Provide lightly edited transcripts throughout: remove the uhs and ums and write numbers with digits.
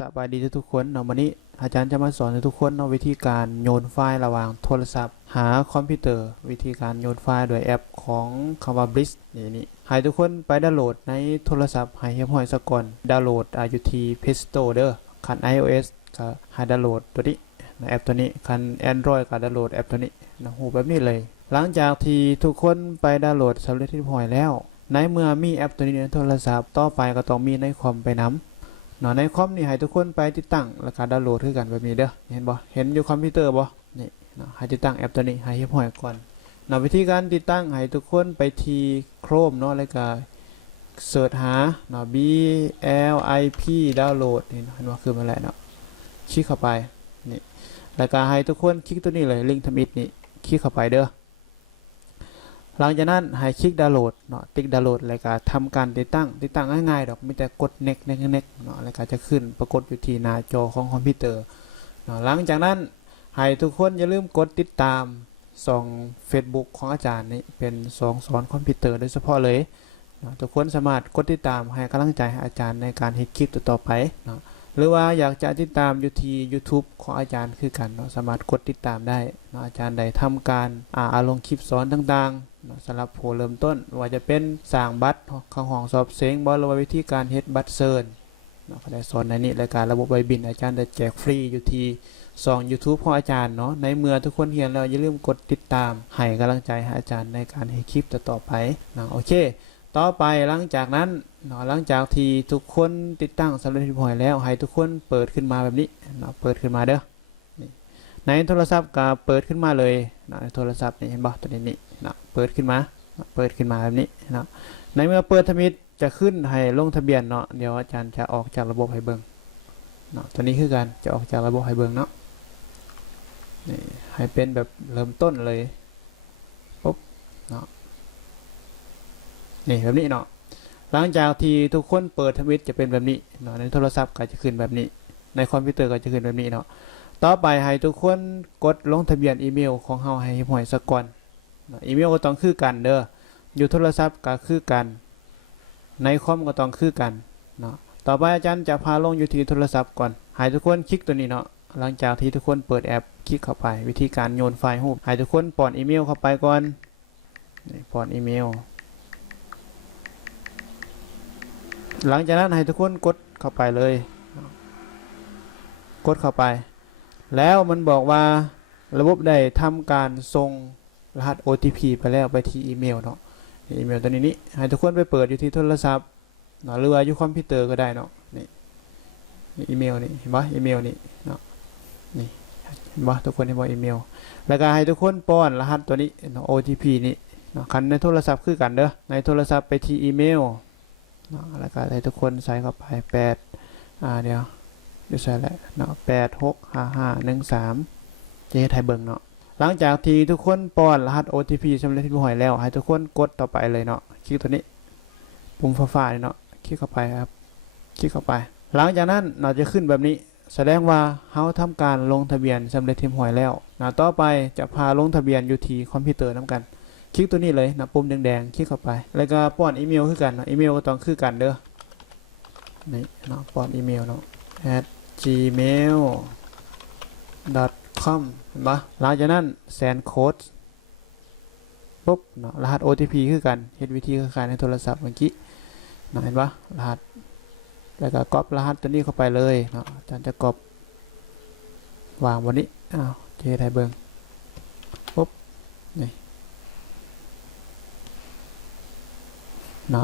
สบายดีทุกคนเนาะวันนี้อาจารย์จะมาสอนทุกคนเนาะวิธีการโยนไฟล์ระหว่างโทรศัพท์หาคอมพิวเตอร์วิธีการโยนไฟล์โดยแอปของคำว่า Bliss นี่ให้ทุกคนไปดาวน์โหลดในโทรศัพท์ให้เรียบร้อยซะก่อนดาวน์โหลดอยู่ที่ Play Store เด้อคัน iOS ก็ให้ดาวน์โหลดตัวนี้แอปตัวนี้คัน Android ก็ดาวน์โหลดแอปตัวนี้นะหูแบบนี้เลยหลังจากที่ทุกคนไปดาวน์โหลดสำเร็จเรียบร้อยแล้วในเมื่อมีแอปตัวนี้ในโทรศัพท์ต่อไปก็ต้องมีในคอมไปนำในคอมนี่ให้ทุกคนไปติดตั้งแล้วก็ดาวน์โหลดคือกันแบบนี้เด้อเห็นบ่เห็นอยู่คอมพิวเตอร์บ่นี่ให้ติดตั้งแอปตัวนี้ให้เรียบร้อยก่อนวิธีการติดตั้งให้ทุกคนไปที่ Chrome แล้วก็เสิร์ชหาBLIP ดาวน์โหลดนี่เห็นว่าคือมันแหละคลิกเข้าไปนี่แล้วก็ให้ทุกคนคลิกตัวนี้เลยลิงก์ทำอิฐนี่คลิกเข้าไปเด้อหลังจากนั้นให้คลิกดาวน์โหลดติ๊กดาวน์โหลดแล้วก็ทำการติดตั้งง่ายๆดอกมีแต่กด next แล้วก็จะขึ้นปรากฏอยู่ที่หน้าจอของคอมพิวเตอร์หลังจากนั้นให้ทุกคนอย่าลืมกดติดตามส่อง Facebook ของอาจารย์นี่เป็นสอนคอมพิวเตอร์โดยเฉพาะเลยทุกคนสามารถกดติดตามให้กำลังใจให้อาจารย์ในการเฮ็ดคลิปต่อไปหรือว่าอยากจะติดตามอยู่ที่ YouTube ของอาจารย์คือกันสามารถกดติดตามได้อาจารย์ได้ทำการลงคลิปสอนต่างๆสำหรับผู้เริ่มต้นว่าจะเป็นสร้างบัตรเข้าห้องสอบเสียงบอลหรือว่าวิธีการเฮ็ดบัตรเซิร์นก็ได้สอนในนี้รายการระบบใบบินอาจารย์ได้แจกฟรีอยู่ที่YouTube ของอาจารย์ในเมื่อทุกคนเห็นแล้วอย่าลืมกดติดตามให้กำลังใจให้อาจารย์ในการให้คลิปต่อไปโอเคต่อไปหลังจากนั้นหลังจากที่ทุกคนติดตั้งสำเร็จเรียบร้อยแล้วให้ทุกคนเปิดขึ้นมาแบบนี้เปิดขึ้นมาเด้อในโทรศัพท์ก็เปิดขึ้นมาเลยในโทรศัพท์นี่เห็นบ่ตัวนี้เปิดขึ้นมาแบบนี้ในเมื่อเปิดทมิตจะขึ้นให้ลงทะเบียนเดี๋ยวอาจารย์จะออกจากระบบให้เบิ่งตัวนี้คือการจะออกจากระบบให้เบิ่งนี่ให้เป็นแบบเริ่มต้นเลยปุ๊บนี่แบบนี้หลังจากที่ทุกคนเปิดทวิตจะเป็นแบบนี้ในโทรศัพท์ก็จะขึ้นแบบนี้ในคอมพิวเตอร์ก็จะขึ้นแบบนี้ต่อไปให้ทุกคนกดลงทะเบียนอีเมลของเฮาให้ห่วยสักก่อนอีเมลก็ต้องคือกันเด้ออยู่โทรศัพท์ก็คือกันในคอมก็ต้องคือกันต่อไปอาจารย์จะพาลงอยู่ที่โทรศัพท์ก่อนให้ทุกคนคลิกตัวนี้หลังจากที่ทุกคนเปิดแอปคลิกเข้าไปวิธีการโยนไฟล์รูปให้ทุกคนป้อนอีเมลเข้าไปก่อนป้อนอีเมลหลังจากนั้นให้ทุกคนกดเข้าไปเลยกดเข้าไปแล้วมันบอกว่าระบบได้ทำการส่งรหัส OTP ไปแล้วไปที่อีเมลอีเมลตัวนี้ให้ทุกคนไปเปิดอยู่ที่โทรศัพท์หรือว่าอยู่คอมพิวเตอร์ก็ได้นี่อีเมลนี่เห็นปะอีเมลนี่นี่เห็นปะทุกคนเห็นปะอีเมลแล้วก็ให้ทุกคนป้อนรหัสตัวนี้OTP นี่คันในโทรศัพท์คือกันเด้อในโทรศัพท์ไปที่อีเมลแล้วก็ให้ทุกคนใส่เข้าไปเดี๋ยวใส่แล้ว865513จะให้ไทยเบิ่งหลังจากที่ทุกคนป้อนรหัส OTP สำเร็จเรียบร้อยแล้วให้ทุกคนกดต่อไปเลยคลิกตัวนี้ปุ่มฟ้าๆนี่คลิกเข้าไปครับคลิกเข้าไปหลังจากนั้นจะขึ้นแบบนี้แสดงว่าเขาทำการลงทะเบียนสำเร็จเรียบร้อยแล้วต่อไปจะพาลงทะเบียนอยู่ที่คอมพิวเตอร์นำกันคลิกตัวนี้เลยปุ่มแดงๆคลิกเข้าไปแล้วก็ป้อนอีเมลคือกันอีเมลก็ต้องคือกันเด้อนี่ป้อนอีเมล@gmail.com เห็นปะหลังจากนั้นแสนโค้ดปุ๊บรหัส OTP คือกันเห็นวิธีคือกันในโทรศัพท์เมื่อกี้เห็นปะรหัสแล้วก็ก๊อปรหัสตัวนี้เข้าไปเลยอาจารย์จะก๊อปวางบนนี้เทไทยเบิงปุ๊บนี่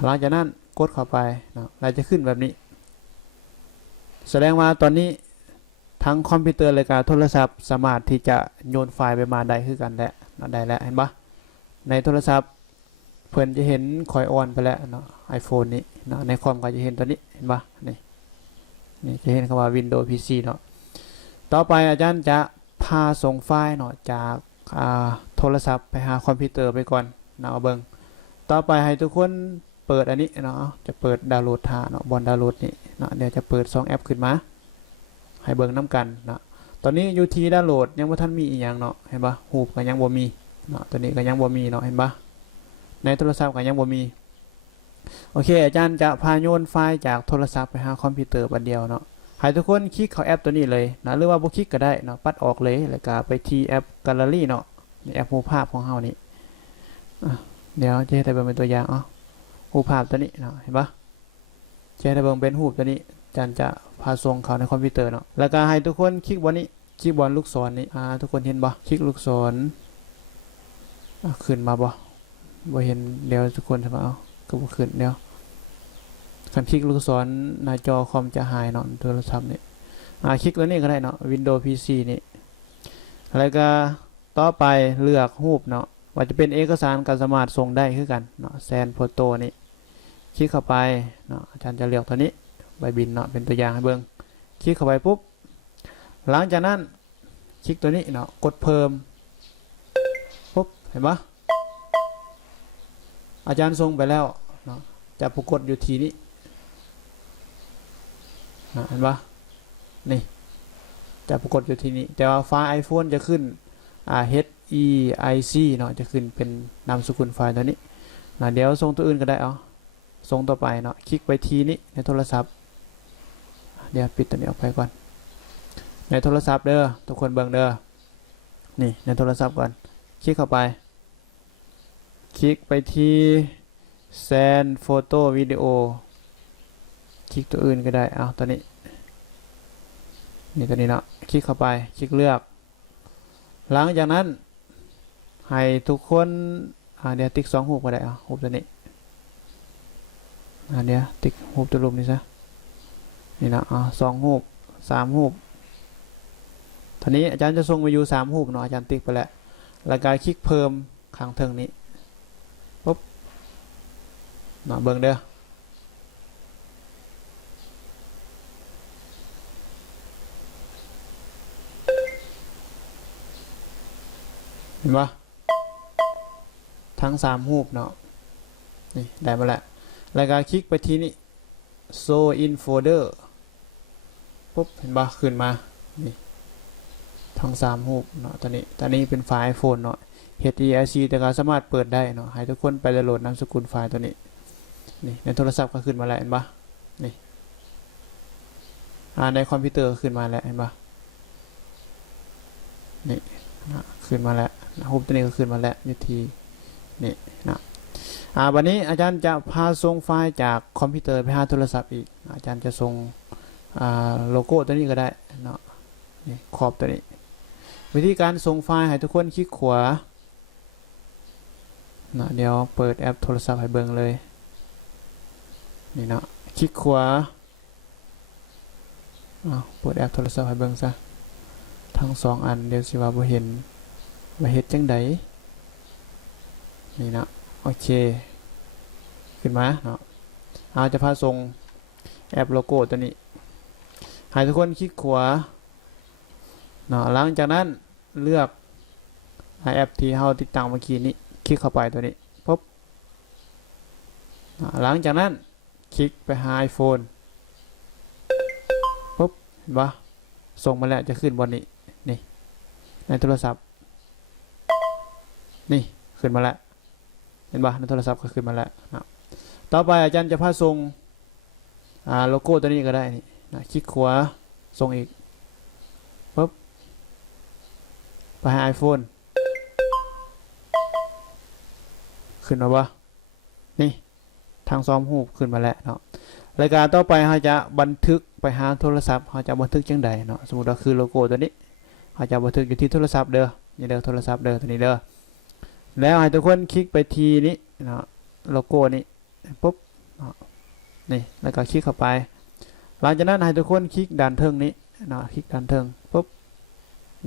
หลังจากนั้นกดเข้าไปเราจะขึ้นแบบนี้แสดงว่าตอนนี้ทั้งคอมพิวเตอร์และการโทรศัพท์สามารถที่จะโยนไฟล์ไปมาได้คือกันแล้วได้แล้วเห็นปะในโทรศัพท์เพื่อนจะเห็นคอยออนไปแล้วiPhone นี้ในคอมก็จะเห็นตัวนี้เห็นปะนี่จะเห็นคำว่า Windows PC ต่อไปอาจารย์จะพาส่งไฟล์จากโทรศัพท์ไปหาคอมพิวเตอร์ไปก่อนเอาเบิ่งต่อไปให้ทุกคนเปิดอันนี้จะเปิดดาวน์โหลดบนดาวน์โหลดนี่เดี๋ยวจะเปิด2แอปขึ้นมาให้เบิ่งน้ำกันตอนนี้อยู่ที่ดาวน์โหลดยังว่าท่านมีอีกอย่างเห็นปะรูปก็ยังบ่มีตัวนี้ก็ยังบ่มีเห็นปะในโทรศัพท์ก็ยังบ่มีโอเคอาจารย์จะพาโยนไฟล์จากโทรศัพท์ไปหาคอมพิวเตอร์บัดเดียว ให้ทุกคนคลิกเข้าแอปตัวนี้เลยนะหรือว่าบ่คลิกก็ได้เนาะปัดออกเลยแล้วก็ไปที่แอปแกลเลอรี่เนาะในแอปรูปภาพของเฮานี่เดี๋ยวจะให้ได้เบิ่งเป็นตัวอย่างรูปภาพตัวนี้เนาะเห็นปะจะให้ได้เบิ่งเป็นรูปตัวนี้อาจารย์จะพาส่งเข้าในคอมพิวเตอร์เนาะแล้วก็ให้ทุกคนคลิกบนนี้คลิกบนลูกศรนี่ทุกคนเห็นบ่คลิกลูกศรขึ้นมาบ่เห็นเดี๋ยวทุกคนจะมาก็บ่ขึ้นเดี๋ยวคันคลิกลูกศรหน้าจอคอมจะหายเนาะโทรศัพท์นี่คลิกตัวนี้ก็ได้เนาะ Windows PC นี่แล้วก็ต่อไปเลือกรูปเนาะว่าจะเป็นเอกสารก็สามารถส่งได้คือกันเนาะแซนโฟโต้นี่คลิกเข้าไปเนาะอาจารย์จะเลือกตัวนี้ใบบินเนาะเป็นตัวอย่างให้เบิ่งคลิกเข้าไปปุ๊บหลังจากนั้นคลิกตัวนี้เนาะกดเพิ่มปุ๊บเห็นปะอาจารย์ส่งไปแล้วเนาะจะปรากฏอยู่ทีนี้เห็นปะนี่จะปรากฏอยู่ที่นี้แต่ว่าไฟล์ iPhone จะขึ้นHEIC เนาะจะขึ้นเป็นนามสกุลไฟล์ตัวนี้นะเดี๋ยวส่งตัวอื่นก็ได้ส่งต่อไปเนาะคลิกไปทีนี้ในโทรศัพท์เดี๋ยวปิดตัวนี้ออกไปก่อนในโทรศัพท์เด้อทุกคนเบิ่งเด้อนี่ในโทรศัพท์ก่อนคลิกเข้าไปคลิกไปที่ Send Photo Video คลิกตัวอื่นก็ได้ตัวนี้นี่ตัวนี้เนาะคลิกเข้าไปคลิกเลือกหลังจากนั้นให้ทุกคนเดี๋ยวติ๊ก2รูปก็ได้รูปตัวนี้เดี๋ยวติ๊กรูปตัวรูปนี้ซะนี่นะ2รูป3รูปทีนี้อาจารย์จะส่งมาอยู่3รูปเนาะอาจารย์ติ๊กไปแล้วแล้วก็คลิกเพิ่มข้างเทิงนี้ปุ๊บเนาะเบิ่งเด้อเห็นปะทั้ง3รูปเนาะนี่ได้มาแล้วแล้วก็คลิกไปที่นี่ show in folder ปุ๊บเห็นปะขึ้นมานี่ทั้ง3รูปเนาะตอนนี้เป็นไฟล์ iPhone เนาะ HEIC แต่ก็สามารถเปิดได้เนาะให้ทุกคนไปดาวน์โหลดนามสกุลไฟล์ตัวนี้นี่ในโทรศัพท์ก็ขึ้นมาแล้วเห็นปะนี่ในคอมพิวเตอร์ขึ้นมาแล้วเห็นปะนี่ขึ้นมาแล้วรูปตัวนี้ก็ขึ้นมาแล้วอยู่ที่นี่นะวันนี้อาจารย์จะพาส่งไฟล์จากคอมพิวเตอร์ไปหาโทรศัพท์อีกอาจารย์จะส่งโลโก้ตัวนี้ก็ได้เนาะนี่ขอบตัวนี้วิธีการส่งไฟล์ให้ทุกคนคลิกขวานะเดี๋ยวเปิดแอปโทรศัพท์ให้เบิ่งเลยนี่เนาะคลิกขวาเปิดแอปโทรศัพท์ให้เบิ่งซะทั้ง2อันเดี๋ยวสิว่าบ่เห็นว่าเฮ็ดจังไดนี่นะโอเคขึ้นมาเนาะจะพาส่งแอปโลโก้ตัวนี้ให้ทุกคนคลิกขวาเนาะหลังจากนั้นเลือกแอปที่เราติดตั้งเมื่อกี้นี้คลิกเข้าไปตัวนี้ปุ๊บหลังจากนั้นคลิกไปหา iPhone ปุ๊บเห็นปะส่งมาแล้วจะขึ้นบนนี้นี่ในโทรศัพท์นี่ขึ้นมาแล้วเห็นปะในโทรศัพท์ก็ขึ้นมาแล้วนะต่อไปอาจารย์จะพาส่งโลโก้ตัวนี้ก็ได้นี่นะคลิกขวาส่งอีกปุ๊บไปหา iPhone ขึ้นมาปะนี่ทางซ้อมรูปขึ้นมาแล้วเนาะรายการต่อไปเราจะบันทึกไปหาโทรศัพท์เราจะบันทึกจังใดเนาะสมมุติว่าคือโลโก้ตัวนี้เราจะบันทึกอยู่ที่โทรศัพท์เด้อนี่เด้อโทรศัพท์เด้อตัวนี้เด้อแล้วให้ทุกคนคลิกไปทีนี้เนาะโลโก้นี้ปุ๊บนี่แล้วก็คลิกเข้าไปหลังจากนั้นให้ทุกคนคลิกด้านเทิงนี้เนาะคลิกด้านเทิงปุ๊บ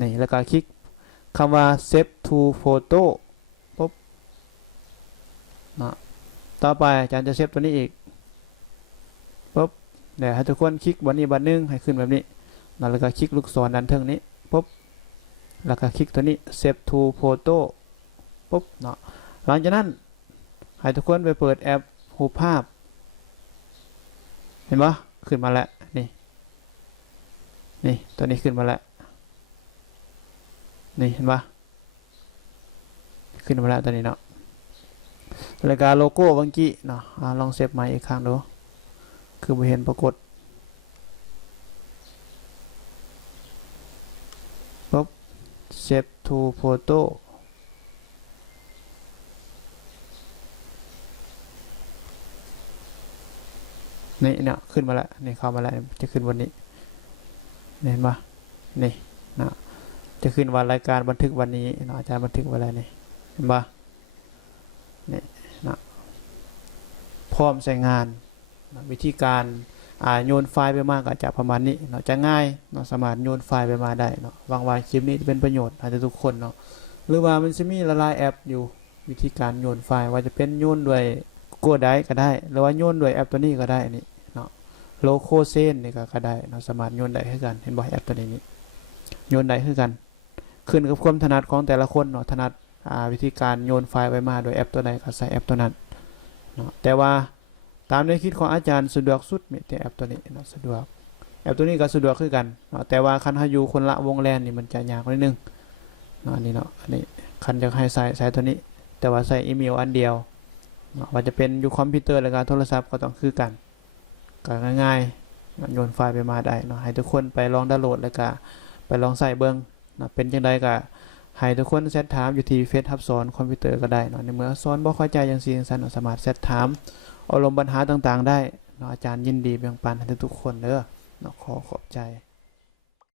นี่แล้วก็คลิกคำว่า save to photo ปุ๊บเนาะต่อไปอาจารย์จะเซฟตัวนี้อีกปุ๊บเดี๋ยวให้ทุกคนคลิกบันนี้บันนึงให้ขึ้นแบบนี้แล้วก็คลิกลูกศรด้านเทิงนี้ปุ๊บแล้วก็คลิกตัวนี้ save to photo ปุ๊บเนาะหลังจากนั้นให้ทุกคนไปเปิดแอปรูปภาพเห็นปะขึ้นมาแล้วนี่ตัวนี้ขึ้นมาแล้วนี่เห็นปะขึ้นมาแล้วตัวนี้เนาะรายการโลโก้เมื่อกี้เนาะลองเซฟใหม่อีกครั้งดูคือไม่เห็นปรากฏ save to photo นี่เนี่ยขึ้นมาแล้วนี่เข้ามาแล้วจะขึ้นวันนี้เห็นปะนี่นะจะขึ้นวันรายการบันทึกวันนี้เนาะอาจารย์บันทึกไว้แล้วนี่เห็นปะนี่นะพร้อมใช้งานนะวิธีการโยนไฟล์ไปมาก็จะประมาณนี้เนาะจะง่ายเนาะสามารถโยนไฟล์ไปมาได้เนาะหวังว่าคลิปนี้จะเป็นประโยชน์อาจจะทุกคนเนาะหรือว่ามันจะมีละลายแอปอยู่วิธีการโยนไฟล์ว่าจะเป็นโยนด้วย Google Drive ก็ได้หรือว่าโยนด้วยแอปตัวนี้ก็ได้นี่เนาะโลโคเซนนี่ก็ได้เนาะสามารถโยนได้ให้กันเห็นบ่แอปตัวนี้โยนได้ให้กันขึ้นกับความถนัดของแต่ละคนเนาะถนัดวิธีการโยนไฟล์ไปมาโดยแอปตัวใดก็ใส่แอปตัวนั้นเนาะแต่ว่าตามแนวคิดของอาจารย์สะดวกสุดมีแต่แอปตัวนี้เนาะสะดวกแอปตัวนี้ก็สะดวกคือกันเนาะแต่ว่าคันให้อยู่คนละวงแลนนี่มันจะยากนิดนึงเนาะอันนี้เนาะอันนี้คันจะให้ใส่ตัวนี้แต่ว่าใส่อีเมลอันเดียวเนาะว่าจะเป็นอยู่คอมพิวเตอร์หรือการโทรศัพท์ก็ต้องคือกันก็ง่ายๆโยนไฟล์ไปมาได้เนาะให้ทุกคนไปลองดาวน์โหลดแล้วก็ไปลองใส่เบิ่งเนาะเป็นจังไดก็ให้ทุกคนเซตถามอยู่ที่เฟซทับสอนคอมพิวเตอร์ก็ได้เนาะในเมื่อสอนบ่เข้าใจจังซี่จังซั่นสามารถเซตถามอารมณ์ปัญหาต่างๆได้เนาะอาจารย์ยินดีแบ่งปันให้ทุกคนเด้อเนาะขอบใจ